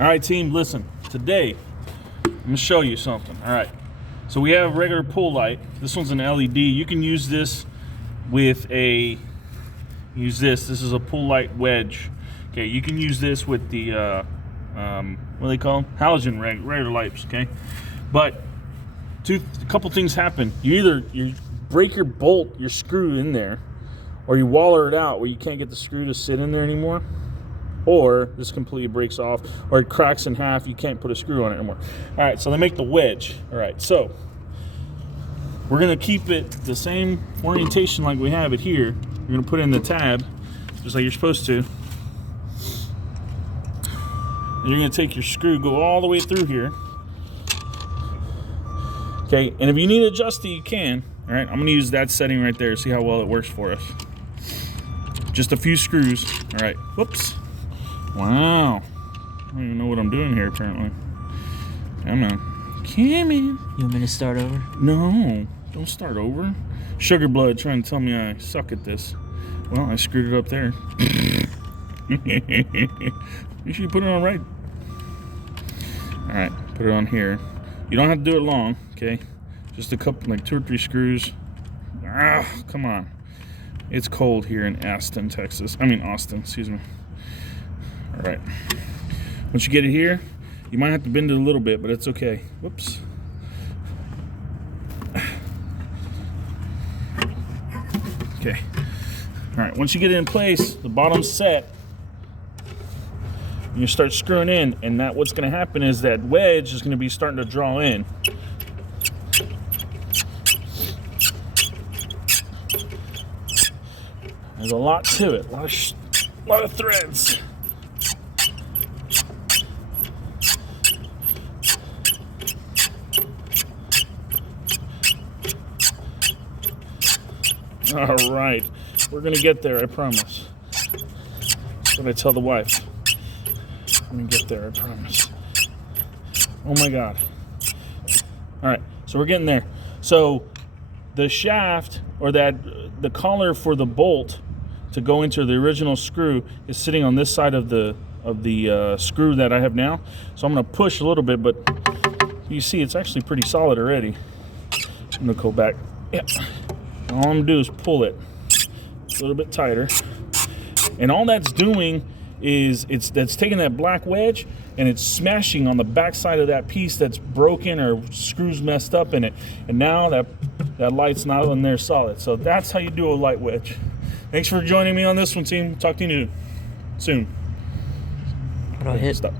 All right, team, listen. Today, I'm gonna show you something. All right. So we have a regular pool light. This one's an LED. You can use this with a, this is a pool light wedge. Okay, you can use this with the, what do they call them? Halogen regular lights, okay? But a couple things happen. You break your bolt, your screw in there, or you waller it out where you can't get the screw to sit in there anymore, or this completely breaks off, or it cracks in half, you can't put a screw on it anymore. All right, so they make the wedge. All right, so we're gonna keep it the same orientation like we have it here. You're gonna put in the tab, just like you're supposed to. And you're gonna take your screw, go all the way through here. Okay, and if you need to adjust it, you can. All right, I'm gonna use that setting right there, see how well it works for us. Just a few screws. All right, whoops. Wow. I don't even know what I'm doing here, apparently. Come on. Come in. You want me to start over? No, don't start over. Sugar blood trying to tell me I suck at this. Well, I screwed it up there. You should put it on right. All right, put it on here. You don't have to do it long, okay? Just a couple, like 2 or 3 screws. Ah, come on. It's cold here in Austin, Texas. I mean Austin, excuse me. All right. Once you get it here, you might have to bend it a little bit, but it's okay. Whoops. Okay. All right, once you get it in place, the bottom's set, you start screwing in, and what's gonna happen is that wedge is gonna be starting to draw in. There's a lot to it, a lot of threads. All right, we're gonna get there, I promise. That's what I tell the wife. I'm gonna get there, I promise. Oh my God. All right, so we're getting there. So the shaft, or the collar for the bolt to go into the original screw is sitting on this side of the screw that I have now. So I'm gonna push a little bit, but you see it's actually pretty solid already. I'm gonna go back. Yeah. All I'm gonna do is pull it a little bit tighter, and all that's doing is that's taking that black wedge and it's smashing on the back side of that piece that's broken or screws messed up in it, and now that light's not in there solid. So that's how you do a light wedge. Thanks for joining me on this one, team. Talk to you soon. What do I hit? Stop.